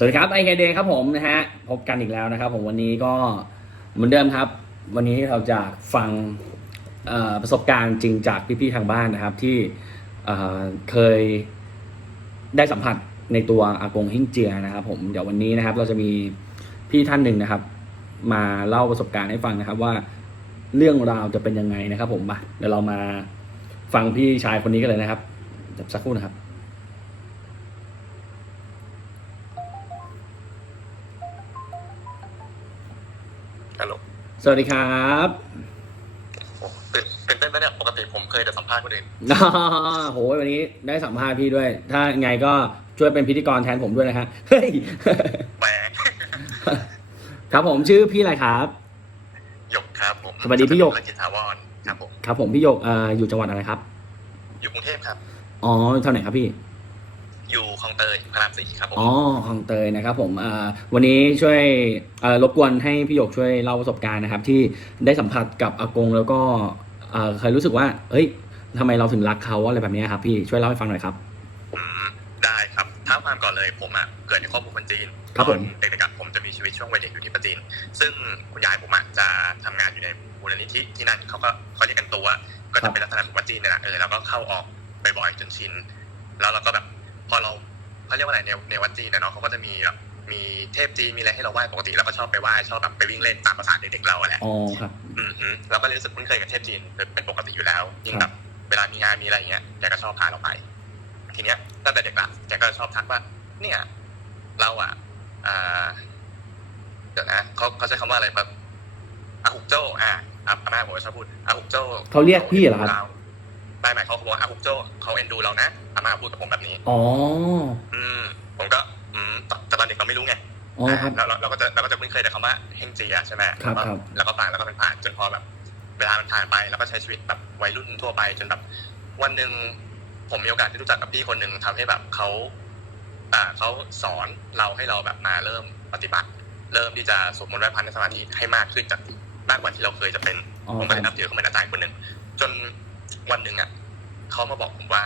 สวัสดีครับไอเคเดครับผมนะฮะพบกันอีกแล้วนะครับ ผมวันนี้ก็เหมือนเดิมครับ วันนี้เราจะฟังประสบการณ์จริงจากพี่ๆทางบ้านนะครับ ที่เคยได้สัมผัสในตัวอากงฮิ้งเจียนะครับ ผมเดี๋ยววันนี้นะครับ เราจะมีพี่ท่านหนึ่งนะครับ มาเล่าประสบการณ์ให้ฟังนะครับว่าเรื่องราวจะเป็นยังไงนะครับ ผมมาเดี๋ยวเรามาฟังพี่ชายคนนี้กันเลยนะครับสักครู่นะครับ สวัสดีครับโอ้ตื่นตื่นเต้นนะเนี่ยปกติผมเคยแต่สัมภาษณ์คนอื่นอ่าโหวันนี้ได้สัมภาษณ์พี่ด้วย ถ้าไงก็ช่วยเป็นพิธีกรแทนผมด้วยนะฮะเฮ้ยแหมครับผมชื่อพี่อะไรครับ หยกครับผมสวัสดีพี่หยกจิตถาวรครับผมครับผมพี่หยกเอ่ออยู่จังหวัดอะไรครับ อยู่กรุงเทพครับ อ๋อเท่าไหนครับพี่อยู่ คลองเตยพระรามสี่ครับผมอ๋อคลองเตยนะครับผมเอ่อวันนี้ช่วยเอ่อรบกวนให้พี่หยกช่วยเล่าประสบการณ์นะครับ ที่ได้สัมผัสกับอากงแล้วก็เอ่อเคยรู้สึกว่า เฮ้ยทำไมเราถึงรักเขาอะไรแบบนี้ครับพี่ช่วยเล่าให้ฟังหน่อยครับอืมได้ครับท้าความก่อนเลยผมอะเกิดในครอบครัวคนจีนครับผมตอนเด็กๆอะผมจะมีชีวิตช่วงวัยเด็กอยู่ที่ประจีน ซึ่งคุณยายผมอะจะทำงานอยู่ในมูลนิธิที่นั่นเขาก็เขาเรียกกันตัว ก็จะเป็นลักษณะของวัดจีนเนี่ยแหละเออเราก็เข้าออกบ่อยๆจนชิน แล้วเราก็แบบพอเรา เขาเรียกว่าอะไรในในวัดจีนนะเนาะเขาก็จะมีแบบมีเทพจีนมีอะไรให้เราไหว้ปกติเราก็ชอบไปไหว้ชอบแบบไปวิ่งเล่นตามภาษาเด็กๆเราอะแหละอ๋อครับอืมฮึเราก็เลยรู้สึกคุ้นเคยกับเทพจีนเป็นเป็นปกติอยู่แล้วยิ่งคแบรับบเวลามีงานมีอะไรอย่างเงี้ยแกก็ชอบพาเราไป ทีเนี้ยตั้งแต่เด็กละแกก็ชอบทักว่า เนี่ย เราอะอ่าเดี๋ยวนะเขาเขาใช้คำว่าอะไรแบบอาหุกโจ้อ่าอาอาม่าผมก็ชอบพูดอาหุกโจ้เขาเรียกพี่เหรอครับไม่ไม่เขาบอกว่าอาหุกโจ้เขาเอ็นดูเรานะ อาม่าพูดกับผมแบบนี้ อ๋อ อืมผมก็อืมแต่แต่ตอนเด็กเราไม่รู้ไงอ๋อครับ เราเราเราก็จะเราก็จะคุ้นเคยแต่คำว่าเฮงเจียใช่ไหมครับแล้วก็ครับ แล้วก็ผ่านแล้วก็เป็นผ่านจนพอแบบเวลามันผ่านไปแล้วก็ใช้ชีวิตแบบวัยรุ่นทั่วไปจนแบบวันหนึ่งผมมีโอกาสที่รู้จักกับพี่คนหนึ่งทำให้แบบเขาอ่าเขาสอนเราให้เราแบบมาเริ่มปฏิบัติ เริ่มที่จะสวดมนต์ไหว้พระในสมาธิให้มากขึ้นจากมากกว่าที่เราเคยจะเป็นอ๋อผมคก็รัเลยบนับถือเขาเป็นอาจารย์คนหนึ่งจนวันหนึ่งอะเขามาบอกผมว่า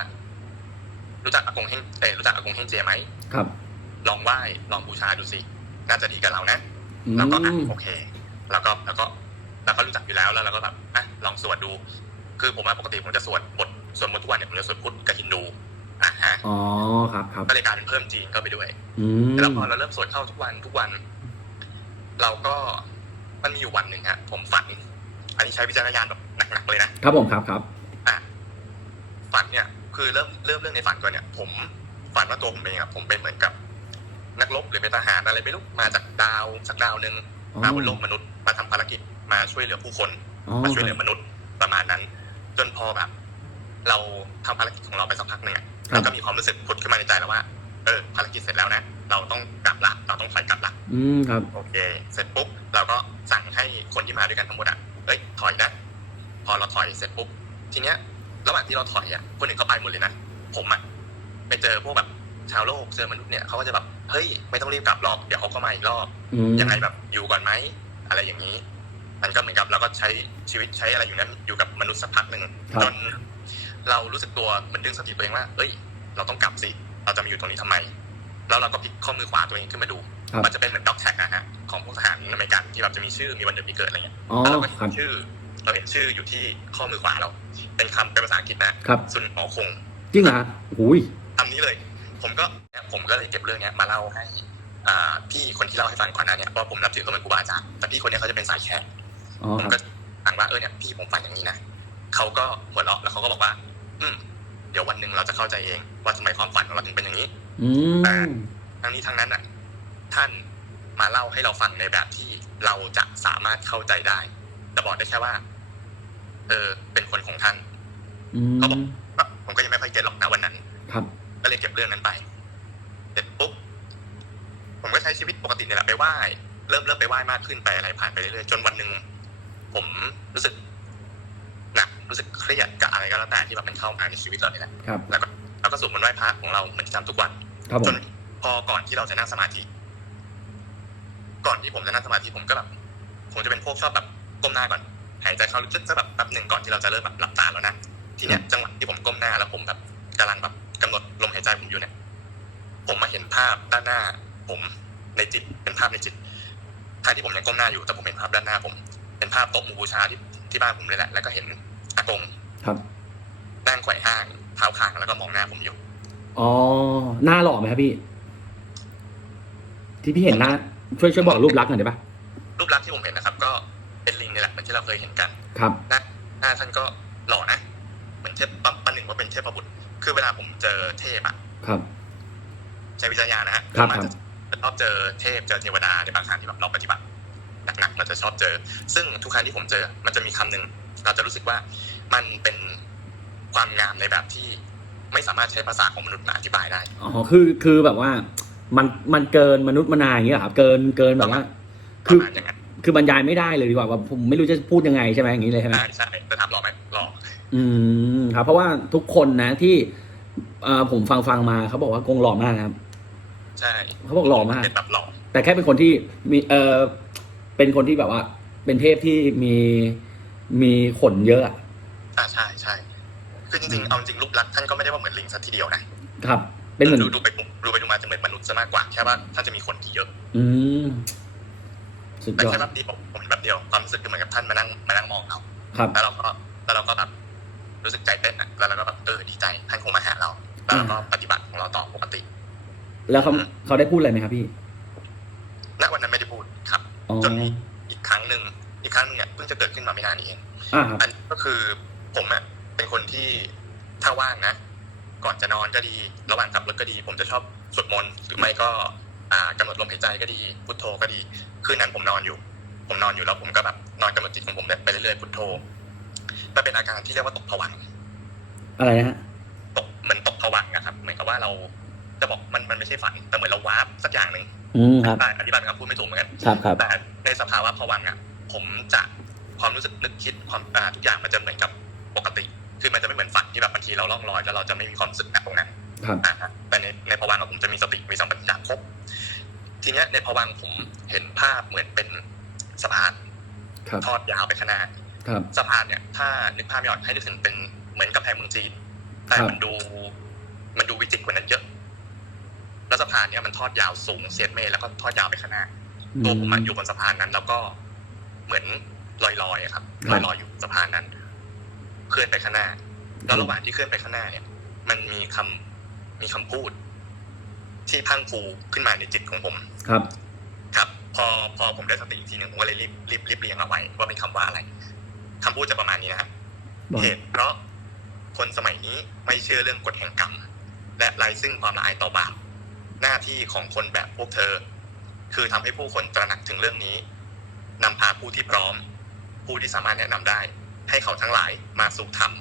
รู้จักอากงเฮงเอ้ยรู้จักอากงเฮงเจียไหมครับ ลองไหว้ลองบูชาดูสิน่าจะดีกับเรานะอืแล้วก็อะมโอเค แล้วก็แล้วก็แล้วก็รู้จักอยู่แล้วแล้วเราก็แบบอะลองสวดดู คือผมว่าปกติผมจะสวดบทสวดมนต์ทุกวันเนี่ยผมจะสวดพุทธกับฮินดูอะฮะอ๋อครับครับก็เลยกลายเป็นเพิ่มจีนเข้าไปด้วยอืมแล้วพอเราเริ่มสวดเข้าทุกวันทุกวัน เราก็มันมีอยู่วันหนึ่งฮะผมฝัน อันนี้ใช้วิจารณญาณแบบหนักๆเลยนะครับผมครับครับอะฝันเนี่ย คือเริ่มเริ่มเรื่องในฝันก่อนเนี่ย ผมฝันว่าตัวผมเองอะผมเป็นเหมือนกับ นักรบหรือเป็นทหารอะไรไม่รู้มาจากดาวสักดาวหนึ่งอ๋อมาบนโลกมนุษย์มาทำภารกิจมาช่วยเหลือผู้คนอ๋อมาช่วยเหลือมนุษย์ประมาณนั้น จนพอแบบ เราทำภารกิจของเราไปสักพักหนึ่งอะเราก็มีความรู้สึกผุดขึ้นมาในใจแล้วว่าเออภารกิจเสร็จแล้วนะเราต้องกลับละเราต้องถอยกลับละอืมครับโอเค เสร็จปุ๊บเราก็สั่งให้คนที่มาด้วยกันทั้งหมดอะเอ้ยถอยนะ พอเราถอยเสร็จปุ๊บทีเนี้ย ระหว่างที่เราถอยอะคนอื่นเขาไปหมดเลยนะผมอะไปเจอพวกแบบชาวโลกเจอมนุษย์เนี่ยเขาก็จะแบบเฮ้ยไม่ต้องรีบกลับหรอกเดี๋ยวเขาก็มาอีกรอบอืมยังไงแบบอยู่ก่อนไหมอะไรอย่างนี้มันก็เหมือนกับเราก็ใช้ชีวิตใช้อะไรอยู่นั้นอยู่กับมนุษย์สักพักหนึ่งครับจนเรารู้สึกตัวเหมือนดึงสติตัวเองว่าเอ้ย เราต้องกลับสิเราจะมาอยู่ตรงนี้ทำไม แล้วเราก็พลิกข้อมือขวาตัวเองขึ้นมาดูครับมันจะเป็นเหมือนด็อกแท็กนะฮะของพวกทหารอเมริกันที่แบบจะมีชื่อมีวันเดือนปีเกิดอะไรเงี้ยอ๋อแล้วเราก็คเห็รับนชื่อ เราเห็นชื่ออยู่ที่ข้อมือขวาเรา เป็นคำเป็นภาษาอังกฤษนะครับ ซุนหอคงจริงเหรอฮะอุ้ยคำนี้เลย ผมก็ผมก็เลยเก็บเรื่องเนี้ยมาเล่าให้อ่าพี่คนที่เล่าให้ฟังก่อนหน้าเนี่ยเพราะผมนับถือเขาเป็นครูบาอาจารย์แต่พี่คนเนี้ยเขาจะเป็นสายแขก อ๋อผมครับก็ถามว่าเออเนี่ยพี่ผมฝันอย่างนี้นะเขาก็หัวเราะแล้วเขาก็บอกว่า อืมเดี๋ยววันหนึ่งเราจะเข้าใจเอง ว่าทำไมความฝันของเราถึงเป็นอย่างนี้ อืมทั้งนี้ทั้งนั้นน่ะ ท่านมาเล่าให้เราฟังในแบบที่เราจะสามารถเข้าใจได้ แต่บอกได้แค่ว่า เออ เป็นคนของท่านอืมเขาบอกแบบผมก็ยังไม่ค่อยเก็ตหรอกนะวันนั้น ครับก็เลยเก็บเรื่องนั้นไปเสร็จปุ๊บผมก็ใช้ชีวิตปกติเนี่ยแหละไปไหว้เริ่มเริ่มไปไหว้มากขึ้นไปอะไรผ่านไปเรื่อยๆจนวันหนึ่งผมรู้สึกหนักรู้สึกเครียดกับอะไรก็แล้วแต่ที่แบบมันเข้ามาในชีวิตเราเนี่ยแหละครับแล้วก็แล้วก็สวดมนต์ไหว้พระของเราเหมือนที่ทำทุกวัน ครับผจมนพอก่อนที่เราจะนั่งสมาธิ ก่อนที่ผมจะนั่งสมาธิผมก็แบบผมจะเป็นพวกชอบแบบก้มหน้าก่อน หายใจเข้าลึกๆสักแบบแป๊บหนึ่งก่อนที่เราจะเริ่มแบบหลับตาแล้วนะทีเนี้ยจังหวะที่ผมก้มหน้าแล้วผมแบบกำลังแบบกำหนดลมหายใจผมอยู่เนี่ยผมมาเห็นภาพด้านหน้า ผมในจิตเป็นภาพในจิตทางที่ผมยังก้มหน้าอยู่แต่ผมเห็นภาพด้านหน้าผม เป็นภาพโต๊ะหมู่บูชาที่ที่บ้านผมเลยแหละแล้วก็เห็นอากงครับนั่งไขว่ห้างเท้าคางแล้วก็มองหน้าผมอยู่อ๋อหน้าหล่อไหมครับพี่ ที่พี่เห็นหน้าช่วยช่วยบอกรูปลักษณ์หน่อยได้ปะรูปลักษณ์ที่ผมเห็นนะครับ ก็เป็ นลิงนี่แหละเหมือนที่เราเคยเห็นกันครับหน้าหน้าท่านก็หล่อนะเหมือนเทพปั๊บปันหนึ่งว่าเป็นเทพบุตรคือเวลาผมเจอเทพอะครับใช้วิจารณญาณนะฮะครับผมอาจครัจะบชอบเจอเทพเจอเทวดาในบางครั้งที่แบบเราปฏิบัติหนักๆเราจะชอบเจอ ซึ่งทุกครั้งที่ผมเจอ มันจะมีคำหนึ่งเราจะรู้สึกว่ามันเป็นความงามในแบบที่ไม่สามารถใช้ภาษาของมนุษย์มาอธิบายได้ อ๋อ คือ คือแบบว่า มัน มันเกินมนุษย์มนาอย่างเงี้ยเหรอครับ เกิน เกินแบบว่าปคือ ระมาณอย่างนั้นคือบรรยายไม่ได้เลยดีกว่าว่าผมไม่รู้จะพูดยังไงใช่ไหมอย่างนี้เลยใช่ไหมใช่ใช่แต่ถามหล่อไหมหล่ออืมครับ เพราะว่าทุกคนนะที่เอ่อผมฟังฟังมาเขาบอกว่ากงหล่อมากนะครับ ใช่เขาบอกหล่อมาก เป็นแบบหล่อแต่แค่เป็นคนที่มีเออเป็นคนที่แบบว่า เป็นเทพที่มีมีขนเยอะอะอ่าใช่ใช่คือจริงๆเอาจริงรูปลักษณ์ท่านก็ไม่ได้ว่าเหมือนลิงซะทีเดียวนะครับ เป็นเหมือนดูดูไปดูไปดูมาจะเหมือนมนุษย์ซะมากกว่าแค่ว่าท่านจะมีขนที่เยอะ อืม สุดแต่ยอดแค่แบบเดียวผมเห็นแบบเดียวความรู้สึกคือเหมือนกับท่านมานั่งมานั่งมองเราครับ แล้วเราก็แล้วเราก็แบบรู้สึกใจเต้นอะแล้วเราก็แบบเออดีใจท่านคงมาหาเราแล้วเราก็ปฏิบัติของเราต่อปกติ แล้วเขาเขาได้พูดอะไรไหมครับพี่ณวันนั้นไม่ได้พูดครับ อ๋อจนมีอีกครั้งหนึ่งอีกครั้งหนึงเนี่ยเพิ่งจะเกิดขึ้นมาไม่นานนี้เอง อ่าครับ อันนี้ก็คือผมอะเป็นคนที่ถ้าว่างนะ ก่อนจะนอนก็ดี ระหว่างขับรถก็ดี ผมจะชอบสวดมนต์หรือไม่ก็ อ่ากำหนดลมหายใจก็ดีพุทโธก็ดี คืนนั้นผมนอนอยู่ ผมนอนอยู่แล้วผมก็แบบนอนกำหนดจิตของผมไปเรื่อยๆพุทโธมันเป็นอาการที่เรียกว่าตกผวังค์อะไรนะฮะตกเหมือนตกผวังค์นะครับเหมือนกับว่าเราจะบอกมันมันไม่ใช่ฝันแต่เหมือนเราวาร์ปสักอย่างหนึ่งอืมครับอธิบายอธิบายเป็นคำพูดไม่ถูกเหมือนกันครับครับแต่ในสภาวะผวังค์อะ ผมจะความรู้สึกนึกคิดความอ่าทุกอย่างมันจะเหมือนกับปกติ คือมันจะไม่เหมือนฝันที่แบบบางทีเราล่องลอยแล้วเราจะไม่มีความรู้สึกณตรงนั้นครับอ่าฮะแต่ในในผวังค์อะผมจะมีสติมีสัมปชัญญะครบ ทีเนี้ยในผวังค์ผมเห็นภาพเหมือนเป็นสะพานครับทอดยาวไปข้างหน้าครับสะพานเนี่ย ถ้านึกภาพไม่ออกให้นึกถึงเป็นเหมือนกำแพงเมืองจีน แต่ครับมันดู มันดูวิจิตรกว่านั้นเยอะ แล้วสะพานเนี่ยมันทอดยาวสูงเสียดเมฆแล้วก็ทอดยาวไปข้างหน้าตัวผมอะอยู่บนสะพานนั้น แล้วก็เหมือนลอยๆอะครับครัลอบยๆอยู่สะพานนั้น เคลื่อนไปข้างหน้า แล้วระหว่างที่เคลื่อนไปข้างหน้าเนี่ย มันมีคำมีคำพูด ที่พรังพรูขึ้นมาในจิตของผม ครับ ครับ พอพอผมได้สติอีกทีหนึ่งผมก็เลยรีบรีบรีบเรียงเอาไว้ว่าเป็นคำว่าอะไรคำพูดจะประมาณนี้นะครับบอกเหตุเพราะคนสมัยนี้ไม่เชื่อเรื่องกฎแห่งกรรม และไร้ซึ่งความละอายต่อบาปหน้าที่ของคนแบบพวกเธอ คือทำให้ผู้คนตระหนักถึงเรื่องนี้นำพาผู้ที่พร้อม ผู้ที่สามารถแนะนำได้ ให้เขาทั้งหลายมาสู่ธรรม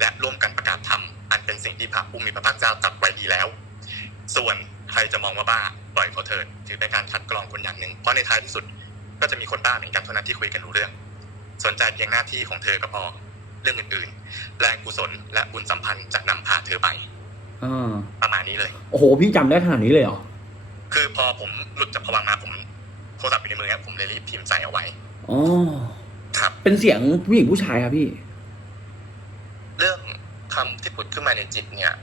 และร่วมกันประกาศธรรมอันเป็นสิ่งที่พระผู้มีพระภาคเจ้าตรัสไว้ดีแล้ว ส่วน ใครจะมองว่าบ้าปล่อยเขาเถิดถือเป็นการคัดกรองคนอย่างหนึ่งเพราะในท้ายที่สุดก็จะมีคนบ้าเหมือนกันเท่านั้นที่คุยกันรู้เรื่อง สนใจเพียงหน้าที่ของเธอก็พอเรื่องอื่นๆ แรงกุศลและบุญสัมพันธ์จะนำพาเธอไปอ่าประมาณนี้เลย โอ้โห พี่จำได้ขนาดนี้เลยเหรอ คือพอผมหลุดจากผวังค์มาผมโทรศัพท์อยู่ในมือครับผมเลยรีบพิมพ์ใจเอาไว้อ๋อครับ เป็นเสียงผู้หญิงผู้ชายครับพี่ เรื่องคำที่ผุดขึ้นมาในจิตเนี่ย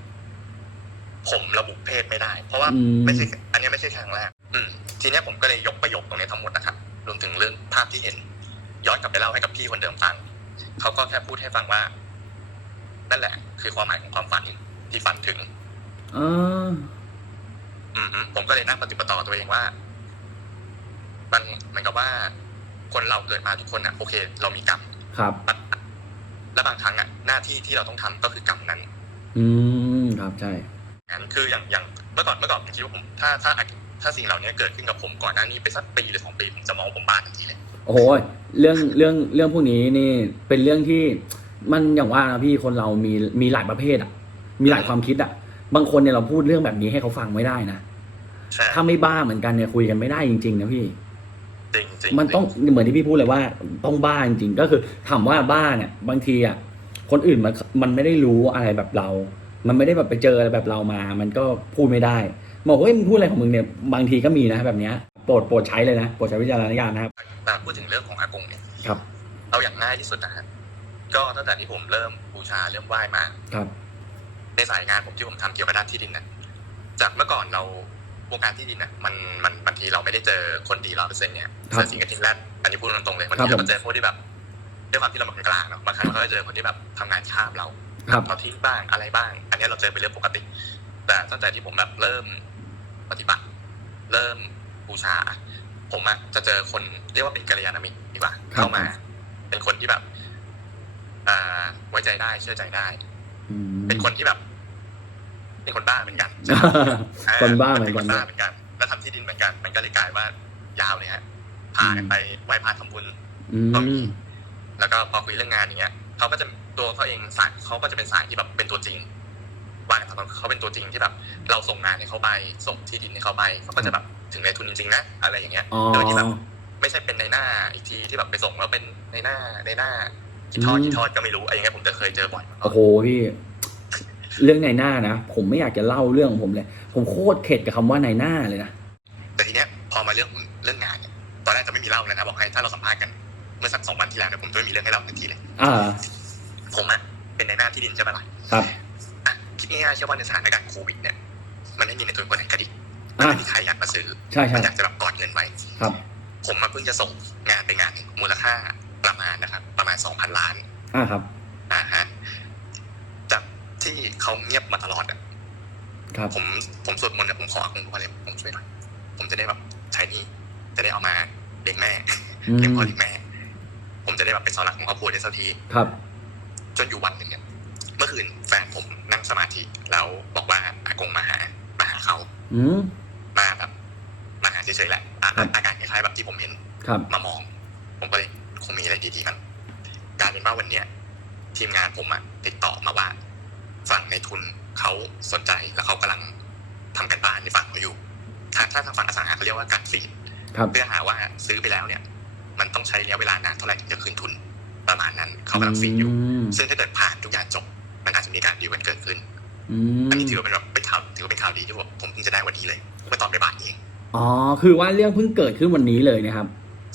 ผมระบุเพศไม่ได้ เพราะว่าอืมไม่ใช่อันนี้ไม่ใช่ครั้งแรกอืมทีเนี้ยผมก็เลยยกประโยคตรงนี้ทั้งหมดนะครับรวมถึงเรื่องภาพที่เห็น ย้อนกลับไปเล่าให้กับพี่คนเดิมฟังเขาก็แค่พูดให้ฟังว่า นั่นแหละ คือความหมายของความฝันที่ฝันถึงอ่าอืมผมก็เลยนั่งปฏิบัติต่อตัวเองว่า มันเหมือนกับว่า คนเราเกิดมาทุกคนอะ โอเค เรามีกรรมครับและบางครั้งอะหน้าที่ที่เราต้องทำก็คือกรรมนั้น อืมครับใช่ งั้นคืออย่างอย่างเมื่อก่อนเมื่อก่อนผมคิดว่าผมถ้าถ้าถ้าสิ่งเหล่านี้เกิดขึ้นกับผมก่อนหน้านี้ไปสักปีหรือสองปีผมจะมองว่าผมบ้าทันทีเลยโอ้โหเรื่องเรื่องเรื่องพวกนี้นี่เป็นเรื่องที่มันอย่างว่านะพี่คนเรามีมีหลายประเภทอะ มีหลายความคิดอะ บางคนเนี่ยเราพูดเรื่องแบบนี้ให้เขาฟังไม่ได้นะใช่ถ้าไม่บ้าเหมือนกันเนี่ยคุยกันไม่ได้จริงๆนะพี่จริงจริงมันต้องเหมือนที่พี่พูดเลยว่าต้องบ้าจริงๆก็คือถามว่าบ้าเนี่ย บางทีอะคนอื่นมันมันไม่ได้รู้อะไรแบบเรา มันไม่ได้แบบไปเจออะไรแบบเรามา มันก็พูดไม่ได้บอกเฮ้ยมึงพูดอะไรของมึงเนี่ยบางทีก็มีนะแบบเนี้ยโปรดโปรดใช้เลยนะโปรดใช้วิจารณญาณนะครับแต่พูดถึงเรื่องของอากงเนี่ยครับเอาอย่างง่ายที่สุดนะฮะก็ตั้งแต่ที่ผมเริ่มบูชาเริ่มไหว้มาครับ ในสายงานผมที่ผมทำเกี่ยวกับด้านที่ดินนะจากเมื่อก่อนเราวงการที่ดินอะมันมันบางทีเราไม่ได้เจอคนดีร้อยเปอร์เซ็นต์เนี่ยครัเจบอสิ่งกระทิ้งแรกอันนี้พูดตรงๆเลยบางครับทีเราผมก็เจอคนที่แบบด้วยความที่เราเป็นคนกลางเนาะบางครั้งเราก็จะเจอคนที่แบบทำงานข้ามเรา ครับเราทิ้งบ้างอะไรบ้าง อันนี้เราเจอเป็นเรื่องปกติ แต่ตั้งแต่ที่ผมแบบเริ่มปฏิบัติ เริ่มบูชา ผมอะจะเจอคนเรียกว่าเป็นกัลยาณมิตรดีกว่าครับเข้ามา เป็นคนที่แบบอ่าไว้ใจได้เชื่อใจได้อืมเป็นคนที่แบบ เป็นคนบ้าเหมือนกันคนบ้าเหมือนกันป็คนบ้าเหมือนกัน แล้วทำที่ดินเหมือนกันมันก็เลยกลายว่ายาวเลยฮะพากันไปไหว้พระทำบุญอืก็มีมแล้วก็พอคุยเรื่องงานอย่างเงี้ยเขาก็จะ ตัวเขาเองสายเขาก็จะเป็นสายที่แบบเป็นตัวจริงว่ากันตามตรงเขาเป็นตัวจริงที่แบบ เราส่งงานให้เขาไปส่งที่ดินให้เขาไปเขาก็จะแบบถึงในทุนจริงๆนะอะไรอย่างเงี้ยอ๋อโดยที่แบบไม่ใช่เป็นในหน้าอีกทีที่แบบไปส่งแล้วเป็นในหน้าในหน้ากี่ทอดอืมกี่ทอดก็ไม่รู้อะไรอย่างเงี้ยผมจะเคยเจอบ่อยมาก่อนโอ้โหพี่เรื่องในหน้านะผมไม่อยากจะเล่าเรื่องของผมเลย ผมโคตรเข็ดกับคำว่าในหน้าเลยนะแต่ทีเนี้ยพอมาเรื่องเรื่องงานเนี่ยตอนแรกจะไม่มีเล่าเลยนะบอกให้ถ้าเราสัมภาษณ์กันเมื่อสักสองวันที่แล้วเนี่ยผมจะไม่มีเรื่องให้เล่าทันทีเลยอ่า ผมอะเป็นในหน้าที่ดินใช่ปะล่ะครับอะคิดง่ายๆเชื่อว่าในสถานการณ์โควิดเนี่ย มันไม่มีในทุนคนไหนกระดิกอะไม่มีใครอยากมาซื้อใช่ใช่มันอยากจะแบบกอดเงินไว้ครับ ผมมาเพิ่งจะส่งงานไปงานหนึ่งมูลค่าประมาณนะครับ ประมาณสองพันล้านอ่าครับอ่าฮะจากที่เขาเงียบมาตลอดอะครับผมผมสวดมนต์เนี่ยผมขอคุณทุกคนเลยผมช่วยหน่อยผมจะได้แบบใช้หนี่จะได้เอามาเลี้ยงแม่อืเลี้ยงมพ่อเลี้ยงแม่ ผมจะได้แบบเป็นเสาหลักของครอบครัวได้สักทีครับ จนอยู่วันหนึ่งเนี่ยเมื่อคืนแฟนผมนั่งสมาธิแล้วบอกว่าอากงมาหามาหาเขาอืมมาแบบมาหาเฉยๆแหละอาครับอาการคล้ายๆแบบที่ผมเห็นครับมามอง ผมก็เลยคงมีอะไรดีๆกันกลารเป็นว่าวันเนี้ยทีมงานผมอะติดต่อมาว่า ฝั่งในทุนเขาสนใจแล้วเขากำลังทำกันบ้านในฝั่งเขาอยู่ ถ้าถ้าทางฝั่งอสังหาเขาเรียกว่าการฟีดครับเพื่อหาว่าซื้อไปแล้วเนี่ย มันต้องใช้ระยะเวลานานเท่าไหร่ถึงจะคืนทุน ประมาณนั้นเขากำลังฟีดอยู่มซึ่งถ้าเกิดผ่านทุกอย่างจบ มันอาจจะมีการดีลกันเกิดขึ้นอือันมนี้ถือว่าเป็นแบบเป็นข่าวถือว่าเป็นข่าวดีที่ผมผมเพิ่งจะได้วันนี้เลยเมื่อตอนบ่ายๆนี้เองอ๋อคือว่าเรื่องเพิ่งเกิดขึ้นวันนี้เลยนะครับ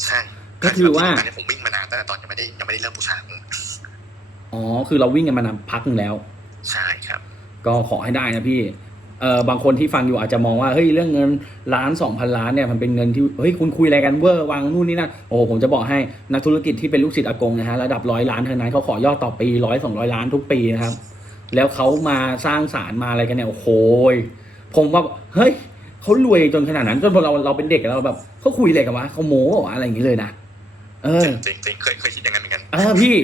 ใช่ก็คือว่าอันนี้ผมวิ่งมานานตั้งแต่ตอนยังไม่ได้ยังไม่ได้เริ่มบูชาอ๋อคือเราวิ่งกันมานานพักหนึงแล้ว ใช่ครับ ก็ขอให้ได้นะพี่ เอ่อบางคนที่ฟังอยู่อาจจะมองว่าเฮ้ยเรื่องเงินล้านสองพันล้านเนี่ยมันเป็นเงินที่เฮ้ยคุณคุยอะไรกันเวอร์วางนู่นนี่นั่นโอ้โหผมจะบอกให้นักธุรกิจที่เป็นลูกศิษย์อากงนะฮะระดับร้อยล้านทั้งนั้นเขาขอยอดต่อปีร้อยสองร้อยล้านทุกปีนะครับ แล้วเขามาสร้างสารมาอะไรกันเนี่ยโอ้โหยผมว่าเฮ้ยเขารวยจนขนาดนั้นจนพอเราเราเป็นเด็กแล้วเราแบบเขาคุยอะไรกันวะเขาโม้เหรอวะอะไรอย่างนี้เลยนะเออจริงๆจริงๆเคยเคยคิดอย่างนั้นเหมือนกันเออพี่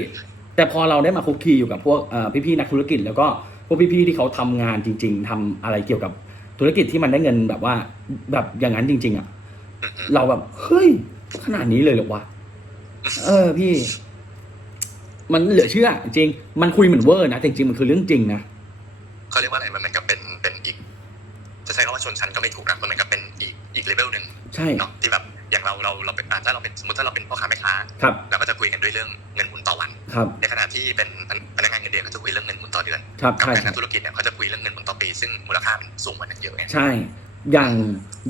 แต่พอเราได้มาคุกคีอยู่กับพวกเอ่อพี่ๆนักธุรกิจแล้วก็พ วกพี่ๆที่เขาทำงานจริง ๆทำอะไรเกี่ยวกับธุรกิจที่มันได้เงินแบบว่า แบบอย่างนั้นจริง ๆอะอือฮึเราแบบเฮ้ยขนาดนี้เลยเหรอวะเออพี่ มันเหลือเชื่อ จริง มันคุยเหมือนเวอร์นะแต่จริงๆมันคือเรื่องจริงนะเขาเรียกว่าอะไรมันเหมือนกับเป็นเป็นอีก จะใช้คำว่าชนชั้นก็ไม่ถูกนะมันเหมือนกับเป็นอีกอีกเลเวลหนึ่งใช่เนาะที่แบบอย่างเราเราเราเป็นอ่าถ้าเราเป็นสมมติถ้าเราเป็นพ่อค้าแม่ค้าครับเราก็จะคุยกันด้วยเรื่องเงินหมุนต่อวัน ครับ ในขณะที่เป็นพนักงานเงินเดือนเขาจะคุยเรื่องเงินหมุนต่อเดือนครับกับใช่การใช่ทำธุรกิจเนี่ยเขาจะคุยเรื่องเงินหมุนต่อปี ซึ่งมูลค่ามันสูงกว่านั้นเยอะไงใช่ อย่าง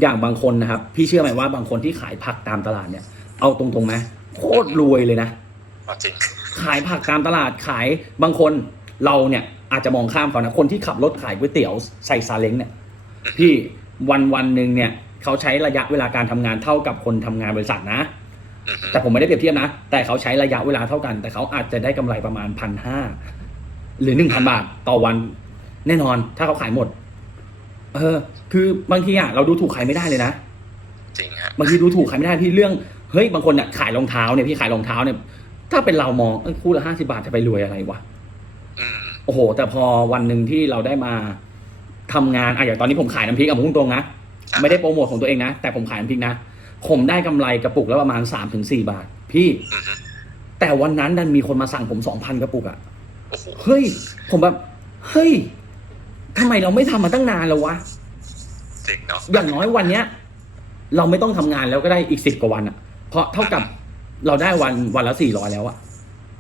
อย่างบางคนนะครับ พี่เชื่อไหมว่าบางคนที่ขายผักตามตลาดเนี่ย เอาตรงๆไหมโคตรรวยเลยนะอ๋อจริงขายผักตามตลาดขายบางคนเราเนี่ยอาจจะมองข้ามเขานะคนที่ขับรถขายก๋วยเตี๋ยวใส่ซาเล้งเนี่ยพี่วันวันหนึ่งเนี่ยเขาใช้ระยะเวลาการทำงานเท่ากับคนทำงานบริษัทนะอือฮึ แต่ผมไม่ได้เปรียบเทียบนะ แต่เขาใช้ระยะเวลาเท่ากัน แต่เขาอาจจะได้กำไรประมาณพันห้าหรือหนึ่งพันบาทต่อวัน แน่นอนถ้าเขาขายหมด เออ คือบางทีอะเราดูถูกใครไม่ได้เลยนะจริงฮะบางทีดูถูกใครไม่ได้พี่เรื่องเฮ้ยบางคนเนี่ยขายรองเท้าเนี่ยพี่ขายรองเท้าเนี่ย ถ้าเป็นเรามองเอ้ยคู่ละห้าสิบาทจะไปรวยอะไรวะอืมโอ้โห แต่พอวันหนึ่งที่เราได้มาทำงานอะอย่างตอนนี้ผมขายน้ำพริกอะผมพูดตรงนะไม่ได้โปรโมทของตัวเองนะแต่ผมขายน้ำพริกนะ ผมได้กำไรกระปุกละประมาณสามถึงสี่บาท พี่อือฮึแต่วันนั้นดันมีคนมาสั่งผมสองพันกระปุกอะโอ้โหเฮ้ย ผมแบบเฮ้ยทำไมเราไม่ทำมาตั้งนานแล้ววะจริงเนาะอย่างน้อยวันเนี้ย เราไม่ต้องทำงานแล้วก็ได้อีกสิบกว่าวันอะเพราะเท่ากับเราได้วันวันละสี่ร้อยแล้วอะ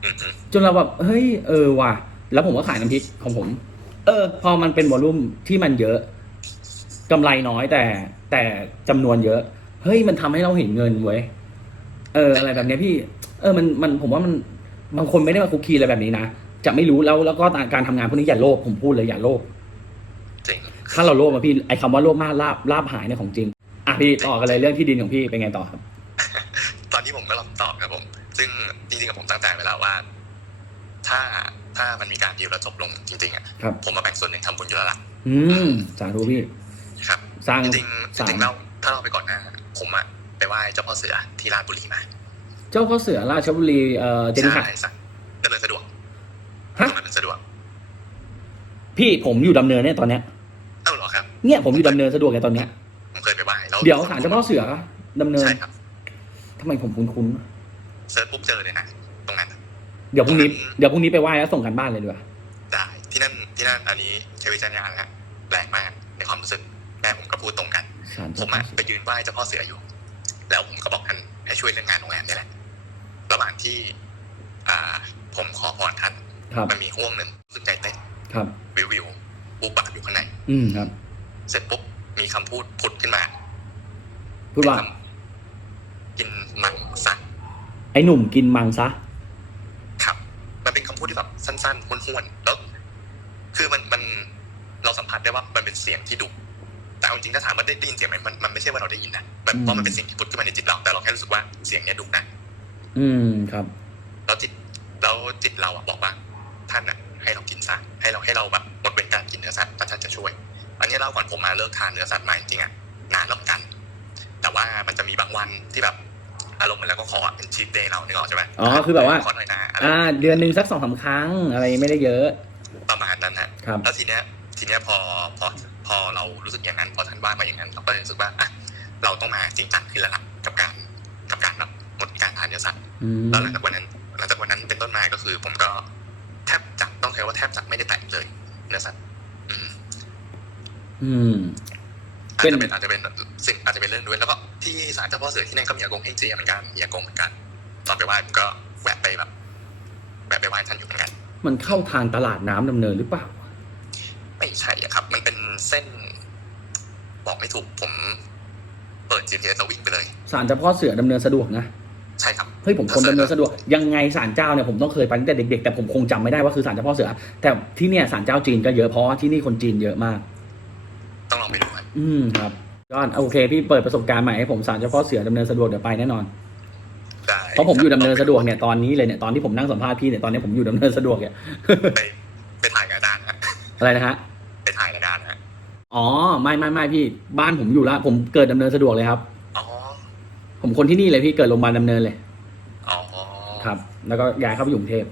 อือฮึจนเราแบบเฮ้ยเออว่ะแล้วผมก็ขายน้ำพริกของผม เออ พอมันเป็นวอลลุ่มที่มันเยอะกำไรน้อยแต่แต่จำนวนเยอะ เฮ้ยมันทำให้เราเห็นเงินเว้ยเออ อะไรแบบเนี้ยพี่ เออมันมันผมว่ามันบางคนไม่ได้มาคุกคีอะไรแบบนี้นะจะไม่รู้แล้วแล้วก็การทำงานพวกนี้อย่าโลภผมพูดเลยอย่าโลภจริงถ้าเราโลภมาพี่ไอ้คำว่าโลภมากลาบลาบหายเนี่ยของจริงอะพี่ต่อกันเลยเรื่องที่ดินของพี่เป็นไงต่อครับ ตอนนี้ผมก็ลองตอบครับผม ซึ่งจริงๆกับผมตั้งใจไว้แล้วว่า ถ้าถ้ามันมีการดีลแล้วจบลงจริงๆอะครับผมมาแบ่งส่วนหนึ่งทำบุญอยู่แล้วล่ะอืมสาธุพี่ครับสร้างจริงๆจสร้างริงๆแล้วถ้าเราไปก่อนหน้า ผมอะไปไหว้เจ้าพ่อเสือที่ราชบุรีมา เจ้าพ่อเสือราชบุรี เอ่อเจนิหักใช่สักดำเนินสะดวกฮะ ดำเนินสะดวกพี่ผมอยู่ดำเนินเนี่ยตอนเนี้ย เอ้าเหรอครับ เนี่ยผมอยู่ดำเนินสะดวกเนี่ยตอนเนี้ย ผมเคยไปไหว้แล้วเดี๋ยวศาลเจ้าพ่อเสือดำเนินใช่ครับทำไมผมคุ้นเซิร์ชปุ๊บเจอเลยนะตรงนั้นๆเดี๋ยวพรุ่งนี้เดี๋ยวพรุ่งนี้ไปไหว้แล้วส่งกันบ้านเลยดีกว่าได้ที่นั่นที่นั่นอันนี้ใช้วิจารณญาณนะแรงมากในความรู้สึกแม่ผมก็พูดตรงกันศาล ผเจ้ามพ่ออะเสือไปยืนไหว้เจ้าพ่อเสืออยู่ แล้วผมก็บอกท่านให้ช่วยเรื่องงานโรงแรมนี่แหละ ระหว่างที่ อ่า ผมขอพรท่าน ครับมันมีห่วงหนึ่งรู้สึกใจเต้นครับ วิววิวปูปากอยู่ข้างใน อืมครับ เสร็จปุ๊บมีคำพูดผุดขึ้นมาพูดว่าเป็นคำกินมังสักไอ้หนุ่มกินมังซะ ครับ มันเป็นคำพูดที่แบบสั้นๆห้วนๆแล้ว คือมันมันเราสัมผัสได้ว่ามันเป็นเสียงที่ดุแต่ เอาจริงๆถ้าถามว่าได้ได้ยินเสียงไหมมันมันไม่ใช่ว่าเราได้ยินนะมันเพราะมันเป็นเสียงที่ผุดขึ้นมาในจิตเราแต่เราแค่รู้สึกว่าเสียงเนี้ยดุนะอืมครับแล้วจิตแล้วจิตเราอะบอกว่าท่านอะให้เรากินซะให้เราให้เราแบบงดเว้นการกินเนื้อสัตว์แล้วท่านจะช่วย อันนี้เล่าก่อนผมมาเลิกทานเนื้อสัตว์มาจริงๆอะนานแล้วเหมือนกัน แต่ว่ามันจะมีบางวันที่แบบอารมณ์เหมือนแล้วก็ขออะเป็นชีตเดย์เราเนี่ยหรอกใช่ไหมอ๋อคือแบบว่าขอหน่อยนะอะไรอ่า เดือนหนึ่งสักสองสามครั้งอะไรไม่ได้เยอะ ประมาณนั้นฮะครับแล้วทีเนี้ยทีเนี้ยพอพอพ อเรารู้สึกอย่างนั้นพอท่านว่ามาอย่างนั้นเราก็เลยรู้สึกว่าอะเราต้องมาจริงจังขึ้นแล้วล่ะกับการกับการแบบงดการทานเนื้อสัตว์อืมแล้วหลังจากวันนั้นหลังจากวันนั้นเป็นต้นมาก็คือ ผมก็แทบจะต้องใช้ว่าแทบจะไม่ได้แตะเลยเนื้อสัตว์อืมอืมอาจเป็นจะเป็นอาจจะเป็นสิ่งอาจจะเป็นเรื่องด้วยแล้วก็ที่ศาลเจ้าพ่อเสือที่นั่นก็มีอากงเฮงเจียเหมือนกันมีอากงเหมือนกัน ตอนไปไหว้ผมก็แวะไปแบบแวะไปไหว้ท่านอยู่เหมือนกัน มันเข้าทางตลาดน้ำดำเนินหรือเปล่า ไม่ใช่อะครับ มัน เป็นเส้น บอกไม่ถูกผม เปิด GPS แล้ววิ่งไปเลยศาลเจ้าพ่อเสือดำเนินสะดวกนะใช่ครับเฮ้ยผมคนดำเนินสะดวกยังไงศาลเจ้าเนี่ยผมต้องเคยไปตั้งแต่เด็กๆแต่ผมคงจำไม่ได้ว่าคือศาลเจ้าพ่อเสือ แต่ที่เนี่ยศาลเจ้าจีนก็เยอะเพราะว่าที่นี่คนจีนเยอะมาก ต้องลองไปดูครับอืมครับยอดโอเค พี่เปิดประสบการณ์ใหม่ให้ผมศาลเจ้าพ่อเสือดำเนินสะดวกเดี๋ยวไปแน่นอนได้เพราะผมอยู่ดำเนินสะดวกเนี่ยตอนนี้เลยเนี่ยตอนที่ผมนั่งสัมภาษณ์พี่เนี่ยตอนนี้ผมอยู่ดำเนินสะดวกเนี่ยไปไปถ่ายกับอาจารย์ฮะอะไรนะฮะ อ๋อไม่ไม่ไม่พี่ บ้านผมอยู่ละผมเกิดดำเนินสะดวกเลยครับ อ๋อ ผมคนที่นี่เลยพี่เกิดโรงพยาบาลดำเนินเลย อ๋อครับ แล้วก็ย้ายเข้าไปอยู่กรุงเทพ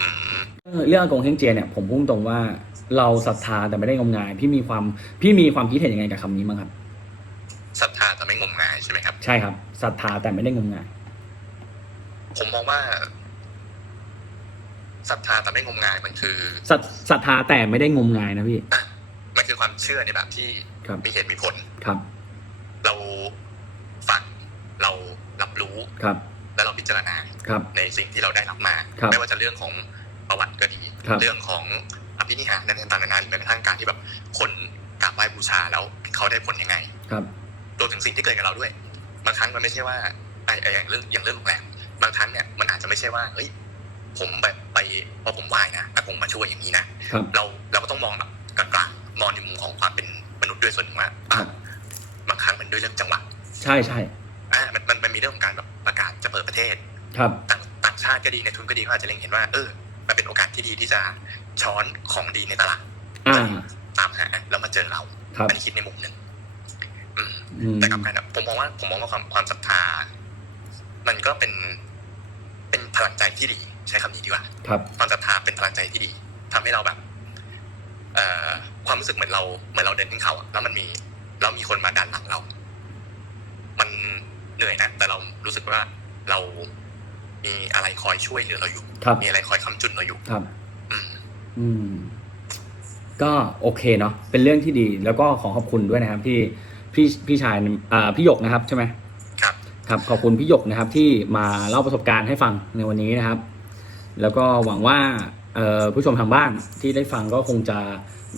อืมเออเรื่องอากงเฮงเจียเนี่ยผมพุ่งตรงว่าเราศรัทธาแต่ไม่ได้งมงาย พี่มีความพี่มีความคิดเห็นยังไงกับคำนี้บ้างครับศรัทธาแต่ไม่งมงายใช่ไหมครับ ใช่ครับศรัทธาแต่ไม่ได้งมงาย ผมมองว่าศรัทธาแต่ไม่งมงายมันคือศรัทศรัทธาแต่ไม่ได้งมงายนะพี่อะ มันคือความเชื่อในแบบที่ครับมีเหตุมีผลครับ เราฟังเรารับรู้ครับ แล้วเราพิจารณาครับในสิ่งที่เราได้รับมาครับไม่ว่าจะเรื่องของประวัติก็ดีครับเรื่องของอภินิหารนั่นต่างๆนานาหรือแม้กระทั่งการที่แบบคนกราบไหว้บูชาแล้วเขาได้ผลยังไง ครับรวมถึงสิ่งที่เกิดกับเราด้วย บางครั้งมันไม่ใช่ว่าไอ้ไอ้อย่างเรื่องอย่างเรื่องโรงแรมบางครั้งเนี่ยมันอาจจะไม่ใช่ว่าเฮ้ยผมแบบไปเพราะผมไหว้นะอากงมาช่วยอย่างนี้นะครับเราเราก็ต้องมองแบบกลางๆ มองในมุมของความเป็นมนุษย์ด้วยส่วนหนึ่งว่าครัอะบบางครั้งมันด้วยเรื่องจังหวะใช่ใช่อ่ามันมันมันมีเรื่องของการแบบประกาศจะเปิดประเทศ ครับต่างต่างชาติก็ดีในทุนก็ดีเขาอาจจะเล็งเห็นว่าเออมันเป็นโอกาสที่ดีที่จะช้อนของดีในตลาดอ่าตามหาแล้วมาเจอเราครับอันนี้คิดในมุมหนึ่งอืมอืมแต่กลับกันอะผมมองว่าผมมองว่าความความศรัทธา มันก็เป็นเป็นพลังใจที่ดี ใช้คำนี้ดีกว่าครับความศรัทธาเป็นพลังใจที่ดีทำให้เราแบบเอ่อ ความรู้สึกเหมือนเราเหมือนเราเดินขึ้นเขาอะแล้วมันมี เรามีคนมาดันหลังเรา มันเหนื่อยนะแต่เรารู้สึกว่าเรามีอะไรคอยช่วยเหลือเราอยู่ครับมีอะไรคอยค้ำจุนเราอยู่ครับอืมอืม ก็โอเคเนาะเป็นเรื่องที่ดี แล้วก็ขอขอบคุณด้วยนะครับ ที่พี่พี่ชายอ่าพี่หยกนะครับใช่ไหมครับครับ ขอบคุณพี่หยกนะครับ ที่มาเล่าประสบการณ์ให้ฟังในวันนี้นะครับ แล้วก็หวังว่าเอ่อ ผู้ชมทางบ้านที่ได้ฟังก็คงจะ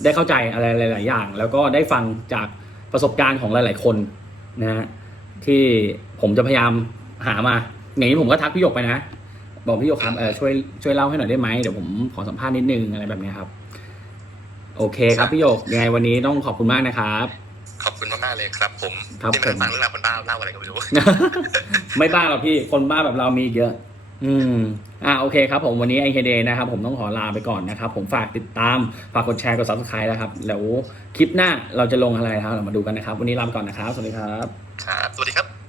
ได้เข้าใจอะไรหลาย ๆ อย่าง แล้วก็ได้ฟังจากประสบการณ์ของหลาย ๆ คนนะฮะที่ผมจะพยายามหามาอย่างนี้ผมก็ทักพี่หยกไปนะบอกพี่หยกครับเออช่วยช่วยเล่าให้หน่อยได้ไหมเดี๋ยวผมขอสัมภาษณ์นิดนึงอะไรแบบเนี้ยครับ โอเคครับพี่โยกยังไงวันนี้ต้องขอบคุณมากนะครับ ขอบคุณมากๆเลยครับ ผมครับที่มาผมฟังเรื่องราวคนบ้าเล่าอะไรก็ไม่รู้ไม่บ้าหรอกพี่คนบ้าแบบเรามีอีกเยอะ อืมอ่าโอเคครับผมวันนี้ไอเคเดนะครับผมต้องขอลาไปก่อนนะครับ ผมฝากติดตามฝากกดแชร์กดซับสไครต์นะครับ แล้วคลิปหน้าเราจะลงอะไรครับเรามาดูกันนะครับ วันนี้ลาไปก่อนนะครับ สวัสดีครับ ครับ สวัสดีครับ